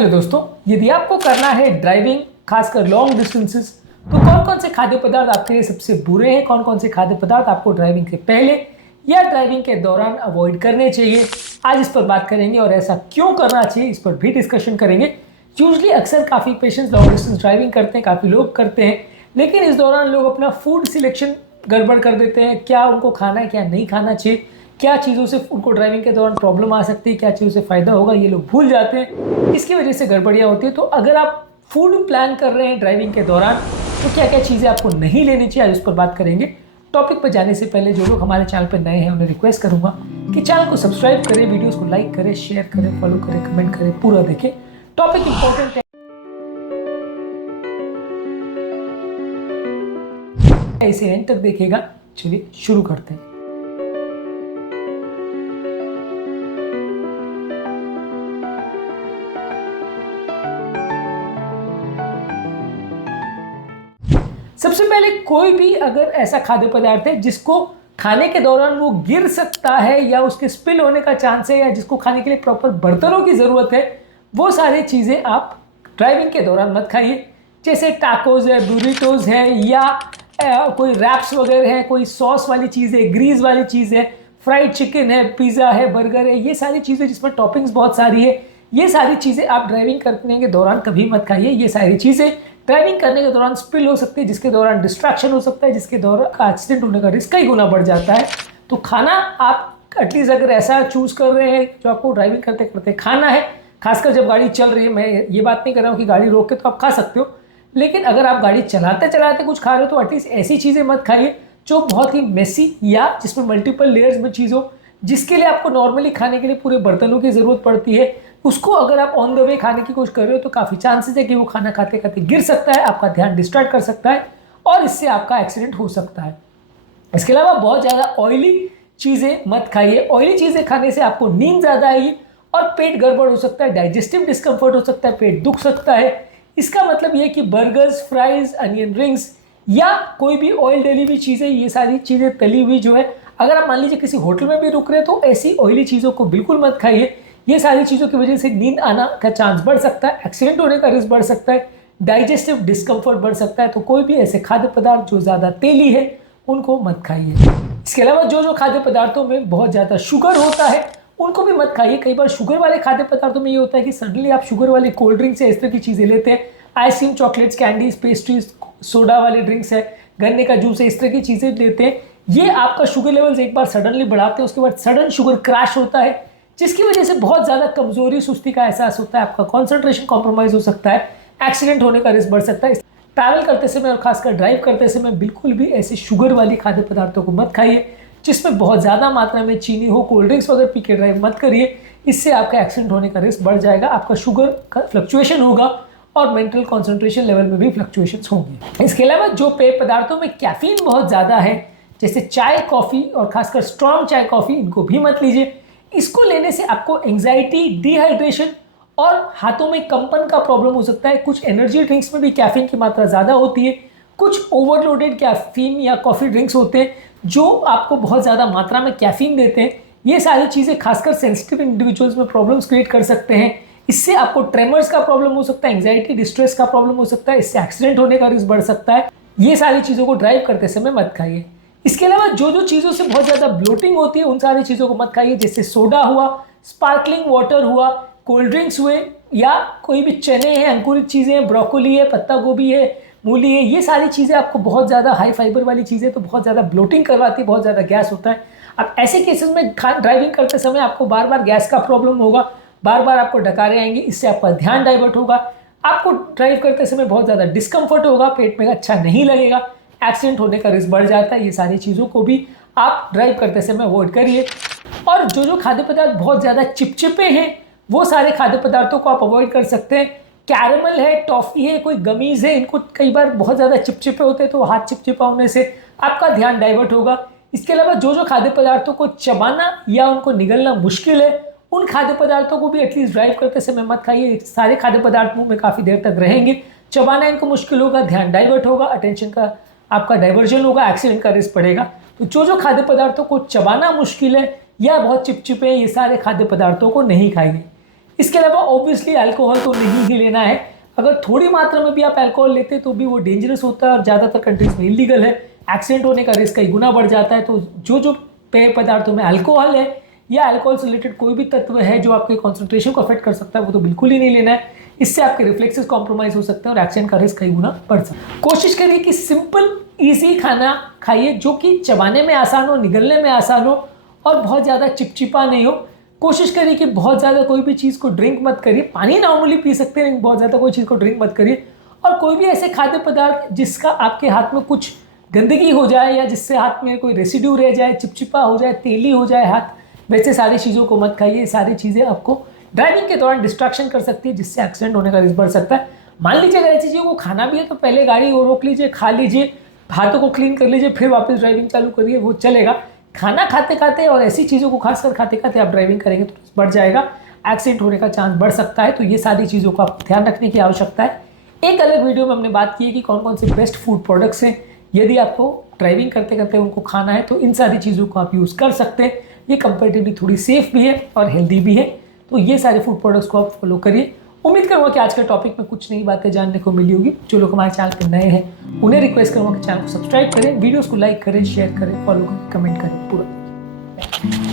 Hello दोस्तों, यदि आपको करना है ड्राइविंग खासकर लॉन्ग डिस्टेंसेस तो कौन कौन से खाद्य पदार्थ आपके लिए सबसे बुरे हैं, कौन कौन से खाद्य पदार्थ आपको ड्राइविंग के पहले या ड्राइविंग के दौरान अवॉइड करने चाहिए, आज इस पर बात करेंगे और ऐसा क्यों करना चाहिए इस पर भी डिस्कशन करेंगे। यूजली अक्सर काफ़ी पेशेंट्स लॉन्ग डिस्टेंस ड्राइविंग करते हैं, काफ़ी लोग करते हैं, लेकिन इस दौरान लोग अपना फूड सिलेक्शन गड़बड़ कर देते हैं। क्या उनको खाना है, क्या नहीं खाना चाहिए, क्या चीज़ों से उनको ड्राइविंग के दौरान प्रॉब्लम आ सकती है, क्या चीज़ों से फ़ायदा होगा, ये लोग भूल जाते हैं। इसकी वजह से गड़बड़ियाँ होती है। तो अगर आप फूड प्लान कर रहे हैं ड्राइविंग के दौरान तो क्या क्या चीज़ें आपको नहीं लेनी चाहिए, आज उस पर बात करेंगे। टॉपिक पर जाने से पहले जो लोग हमारे चैनल पर नए हैं उन्हें रिक्वेस्ट करूंगा कि चैनल को सब्सक्राइब करें, वीडियोस को लाइक करें, शेयर करें, फॉलो करें, कमेंट करें, पूरा देखें। टॉपिक इंपॉर्टेंट है, इसे एंड तक देखिएगा। चलिए शुरू करते हैं। सबसे पहले कोई भी अगर ऐसा खाद्य पदार्थ है जिसको खाने के दौरान वो गिर सकता है या उसके स्पिल होने का चांस है या जिसको खाने के लिए प्रॉपर बर्तनों की ज़रूरत है, वो सारी चीज़ें आप ड्राइविंग के दौरान मत खाइए। जैसे टाकोज है, बुरिटोज है या कोई रैप्स वगैरह है, कोई सॉस वाली चीज़ है, ग्रीस वाली चीज़ है, फ्राइड चिकन है, पिज़्ज़ा है, बर्गर है, ये सारी चीज़ें जिसमें टॉपिंग्स बहुत सारी है, ये सारी चीज़ें आप ड्राइविंग करने के दौरान कभी मत खाइए। ये सारी चीज़ें ड्राइविंग करने के दौरान स्पिल हो सकती है, जिसके दौरान डिस्ट्रैक्शन हो सकता है, जिसके दौरान एक्सीडेंट होने का रिस्क कई गुना बढ़ जाता है। तो खाना आप एटलीस्ट अगर ऐसा चूज़ कर रहे हैं जो आपको ड्राइविंग करते करते खाना है, खासकर जब गाड़ी चल रही है, मैं ये बात नहीं कर रहा हूँ कि गाड़ी रोक के तो आप खा सकते हो, लेकिन अगर आप गाड़ी चलाते चलाते कुछ खा रहे हो तो एटलीस्ट ऐसी चीज़ें मत खाइए जो बहुत ही मेसी या जिसमें मल्टीपल लेयर्स में चीज़ हो, जिसके लिए आपको नॉर्मली खाने के लिए पूरे बर्तनों की ज़रूरत पड़ती है। उसको अगर आप ऑन द वे खाने की कोशिश कर रहे हो तो काफ़ी चांसेस है कि वो खाना खाते खाते गिर सकता है, आपका ध्यान डिस्ट्रैक्ट कर सकता है और इससे आपका एक्सीडेंट हो सकता है। इसके अलावा बहुत ज़्यादा ऑयली चीज़ें मत खाइए। ऑयली चीज़ें खाने से आपको नींद ज़्यादा आएगी और पेट गड़बड़ हो सकता है, डाइजेस्टिव डिस्कम्फर्ट हो सकता है, पेट दुख सकता है। इसका मतलब ये कि बर्गर्स, फ्राइज, अनियन रिंग्स या कोई भी ऑयल डली हुई चीज़ें, ये सारी चीज़ें तली हुई जो है, अगर आप मान लीजिए किसी होटल में भी रुक रहे हैं तो ऐसी ऑयली चीज़ों को बिल्कुल मत खाइए। ये सारी चीज़ों की वजह से नींद आना का चांस बढ़ सकता है, एक्सीडेंट होने का रिस्क बढ़ सकता है, डाइजेस्टिव डिस्कम्फर्ट बढ़ सकता है। तो कोई भी ऐसे खाद्य पदार्थ जो ज़्यादा तेली है उनको मत खाइए। इसके अलावा जो खाद्य पदार्थों में बहुत ज़्यादा शुगर होता है उनको भी मत खाइए। कई बार शुगर वाले खाद्य पदार्थों में ये होता है कि सडनली आप शुगर वाली कोल्ड ड्रिंक्स या इस तरह की चीज़ें लेते हैं, ice cream, chocolates, candies, pastries, soda वाले ड्रिंक्स है, गन्ने का जूस है, इस तरह की चीज़ें लेते हैं। ये आपका शुगर लेवल्स एक बार सडनली बढ़ाते हैं, उसके बाद सडन शुगर क्रैश होता है, जिसकी वजह से बहुत ज़्यादा कमजोरी, सुस्ती का एहसास होता है, आपका कॉन्सेंट्रेशन कॉम्प्रोमाइज़ हो सकता है, एक्सीडेंट होने का रिस्क बढ़ सकता है। ट्रैवल करते समय और खासकर ड्राइव करते समय बिल्कुल भी ऐसे शुगर वाली खाद्य पदार्थों को मत खाइए जिसमें बहुत ज़्यादा मात्रा में चीनी हो। कोल्ड ड्रिंक्स वगैरह पी के ड्राइव मत करिए, इससे आपका एक्सीडेंट होने का रिस्क बढ़ जाएगा, आपका शुगर का फ्लक्चुएशन होगा और मेंटल कॉन्सेंट्रेशन लेवल में भी फ्लक्चुएशंस होंगी। इसके अलावा जो पेय पदार्थों में कैफीन बहुत ज़्यादा है, जैसे चाय, कॉफ़ी और खासकर स्ट्रॉन्ग चाय, कॉफ़ी, इनको भी मत लीजिए। इसको लेने से आपको एंजाइटी, डिहाइड्रेशन और हाथों में कंपन का प्रॉब्लम हो सकता है। कुछ एनर्जी ड्रिंक्स में भी कैफीन की मात्रा ज़्यादा होती है, कुछ ओवरलोडेड कैफीन या कॉफ़ी ड्रिंक्स होते हैं जो आपको बहुत ज़्यादा मात्रा में कैफीन देते हैं। ये सारी चीज़ें खासकर सेंसिटिव इंडिविजुअल्स में प्रॉब्लम्स क्रिएट कर सकते हैं। इससे आपको ट्रेमर्स का प्रॉब्लम हो सकता है, एंजाइटी, डिस्ट्रेस का प्रॉब्लम हो सकता है, इससे एक्सीडेंट होने का रिस्क बढ़ सकता है। ये सारी चीज़ों को ड्राइव करते समय मत खाइए। इसके अलावा जो चीज़ों से बहुत ज़्यादा ब्लोटिंग होती है उन सारी चीज़ों को मत खाइए, जैसे सोडा हुआ, स्पार्कलिंग वाटर हुआ, कोल्ड ड्रिंक्स हुए या कोई भी चने हैं, अंकुरित चीज़ें हैं, ब्रोकोली है, पत्ता गोभी है, मूली है, ये सारी चीज़ें आपको बहुत ज़्यादा हाई फाइबर वाली चीज़ें तो बहुत ज़्यादा ब्लोटिंग करवाती है, बहुत ज़्यादा गैस होता है। अब ऐसे केसेस में ड्राइविंग करते समय आपको बार बार गैस का प्रॉब्लम होगा, बार बार आपको डकारे आएंगी, इससे आपका ध्यान डाइवर्ट होगा, आपको ड्राइव करते समय बहुत ज़्यादा डिस्कम्फर्ट होगा, पेट में अच्छा नहीं लगेगा, एक्सीडेंट होने का रिस्क बढ़ जाता है। ये सारी चीज़ों को भी आप ड्राइव करते समय अवॉइड करिए। और जो खाद्य पदार्थ बहुत ज़्यादा चिपचिपे हैं वो सारे खाद्य पदार्थों को आप अवॉइड कर सकते हैं। कैरमल है, टॉफ़ी है, कोई गमीज़ है, इनको कई बार बहुत ज़्यादा चिपचिपे होते हैं तो हाथ चिपचिपा होने से आपका ध्यान डाइवर्ट होगा। इसके अलावा जो खाद्य पदार्थों को चबाना या उनको निगलना मुश्किल है उन खाद्य पदार्थों को भी एटलीस्ट ड्राइव करते समय मत खाइए। सारे खाद्य पदार्थ मुंह में काफ़ी देर तक रहेंगे, चबाना इनको मुश्किल होगा, ध्यान डाइवर्ट होगा, अटेंशन का आपका डाइवर्जन होगा, एक्सीडेंट का रिस्क बढ़ेगा। तो जो खाद्य पदार्थों को चबाना मुश्किल है या बहुत चिपचिपे हैं, ये सारे खाद्य पदार्थों को नहीं खाइए। इसके अलावा ऑब्वियसली अल्कोहल तो नहीं ही लेना है। अगर थोड़ी मात्रा में भी आप अल्कोहल लेते हैं तो भी वो डेंजरस होता है और ज़्यादातर कंट्रीज में इलीगल है। एक्सीडेंट होने का रिस्क कई गुना बढ़ जाता है। तो जो पेय पदार्थों में अल्कोहल है या अल्कोहल से रिलेटेड कोई भी तत्व है जो आपके कॉन्सेंट्रेशन को अफेक्ट कर सकता है वो तो बिल्कुल ही नहीं लेना है। इससे आपके रिफ्लेक्सेस कॉम्प्रोमाइज हो सकते हैं और एक्सीडेंट का रिस्क कई गुना बढ़ सकता है। कोशिश करिए कि सिंपल ईजी खाना खाइए जो कि चबाने में आसान हो, निगलने में आसान हो और बहुत ज़्यादा चिपचिपा नहीं हो। कोशिश करिए कि बहुत ज़्यादा कोई भी चीज़ को ड्रिंक मत करिए। पानी नॉर्मली पी सकते हैं लेकिन बहुत ज़्यादा कोई चीज़ को ड्रिंक मत करिए। और कोई भी ऐसे खाद्य पदार्थ जिसका आपके हाथ में कुछ गंदगी हो जाए या जिससे हाथ में कोई रेसिड्यू रह जाए, चिपचिपा हो जाए, तेली हो जाए हाथ, वैसे सारी चीज़ों को मत खाइए। सारी चीज़ें आपको ड्राइविंग के दौरान डिस्ट्रैक्शन कर सकती है जिससे एक्सीडेंट होने का रिस्क बढ़ सकता है। मान लीजिए अगर ऐसी चीज़ों को खाना भी है तो पहले गाड़ी को रोक लीजिए, खा लीजिए, हाथों को क्लीन कर लीजिए, फिर वापस ड्राइविंग चालू करिए, वो चलेगा। खाना खाते खाते और ऐसी चीज़ों को खासकर खाते खाते आप ड्राइविंग करेंगे तो बढ़ जाएगा, एक्सीडेंट होने का चांस बढ़ सकता है। तो ये सारी चीज़ों को आपको ध्यान रखने की आवश्यकता है। एक अलग वीडियो में हमने बात की है कि कौन कौन से बेस्ट फूड प्रोडक्ट्स हैं यदि आपको ड्राइविंग करते करते उनको खाना है तो इन सारी चीज़ों को आप यूज़ कर सकते हैं। ये कंपेरेटिवली थोड़ी सेफ भी है और हेल्दी भी है। तो ये सारे फूड प्रोडक्ट्स को आप फॉलो करिए। उम्मीद करूँगा कि आज के टॉपिक में कुछ नई बातें जानने को मिली होगी। जो लोग हमारे चैनल पर नए हैं उन्हें रिक्वेस्ट करूँगा कि चैनल को सब्सक्राइब करें, वीडियोज़ को लाइक करें, शेयर करें, फॉलो करें, कमेंट करें पूरा।